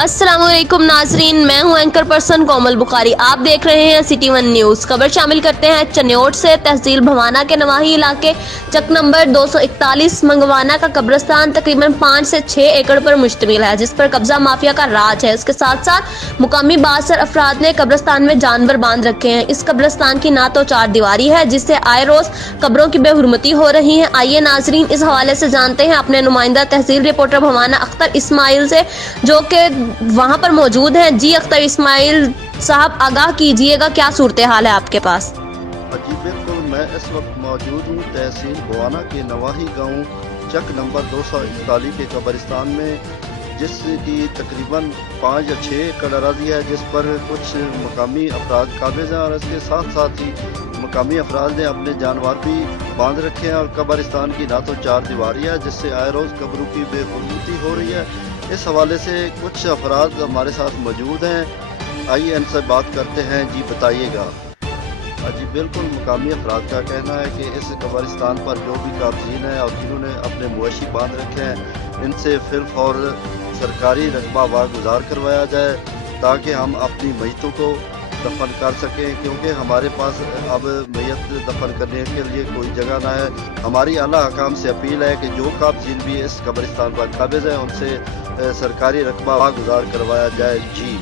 अस्सलाम वालेकुम नाजरीन, मैं हूं एंकर पर्सन कोमल बुखारी। आप देख रहे हैं सिटी वन न्यूज़। खबर शामिल करते हैं चन्योट से। तहसील भवाना के नवाही इलाके चक नंबर 241 मंगवाना का कब्रिस्तान तकरीबन 5 से 6 एकड़ पर मुश्तमिल है, जिस पर कब्जा माफिया का राज है। इसके साथ साथ मुकामी बासर अफराद ने कब्रिस्तान में जानवर बांध रखे हैं। इस कब्रिस्तान की ना तो चार दीवारी है, जिससे आए रोज कब्रों की बेहुरमती हो रही है। आइए नाजरीन, इस हवाले से जानते हैं अपने नुमाइंदा तहसील रिपोर्टर भवाना अख्तर इस्माइल से, जो कि वहां पर मौजूद हैं। जी अख्तर इस्माइल साहब, आगाह कीजिएगा, क्या सूरत हाल है आपके पास? जी बिल्कुल, मैं इस वक्त मौजूद हूँ तहसील भवाना के नवाही गांव चक नंबर 241 के कब्रिस्तान में, जिसकी तकरीबन 5 या 6 एकड़ अराजी है, जिस पर कुछ मकामी अफराद काबिज हैं और इसके साथ साथ ही मकामी अफराद ने अपने जानवर भी बांध रखे हैं। और कब्रिस्तान की ना तो चार दीवारी है, जिससे आए रोज़ कब्रों की बेहुरमती हो रही है। इस हवाले से कुछ अफराद हमारे साथ मौजूद हैं, आइए इनसे बात करते हैं। जी बताइएगा। जी बिल्कुल, मकामी अफराद का कहना है कि इस कब्रिस्तान पर जो भी काबजीन हैं और जिन्होंने अपने मवेशी बांध रखे हैं, इनसे फिलफौर सरकारी रकबा वागुजार करवाया जाए, ताकि हम अपनी मैतों को दफन कर सकें, क्योंकि हमारे पास अब मैयत दफन करने के लिए कोई जगह ना है। हमारी आला हकाम से अपील है कि जो काबजीन भी इस कब्रिस्तान पर काबिज हैं, उनसे सरकारी रकबा वागुजार करवाया जाए। जी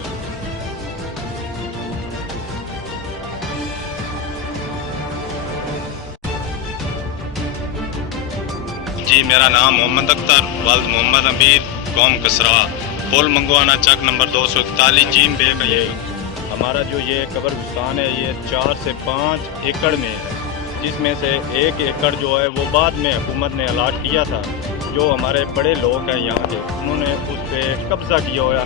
जी, मेरा नाम मोहम्मद अख्तर, वालिद मोहम्मद अमीर, कौम कसरा, पुल मंगवाना चक नंबर 241 जीन बे का ये हमारा जो ये कब्रिस्तान है, ये 4 से 5 एकड़ में है, जिसमें से 1 एकड़ जो है वो बाद में हुकूमत ने अलाट किया था। जो हमारे बड़े लोग हैं यहाँ के, उन्होंने उस पर कब्जा किया हुआ।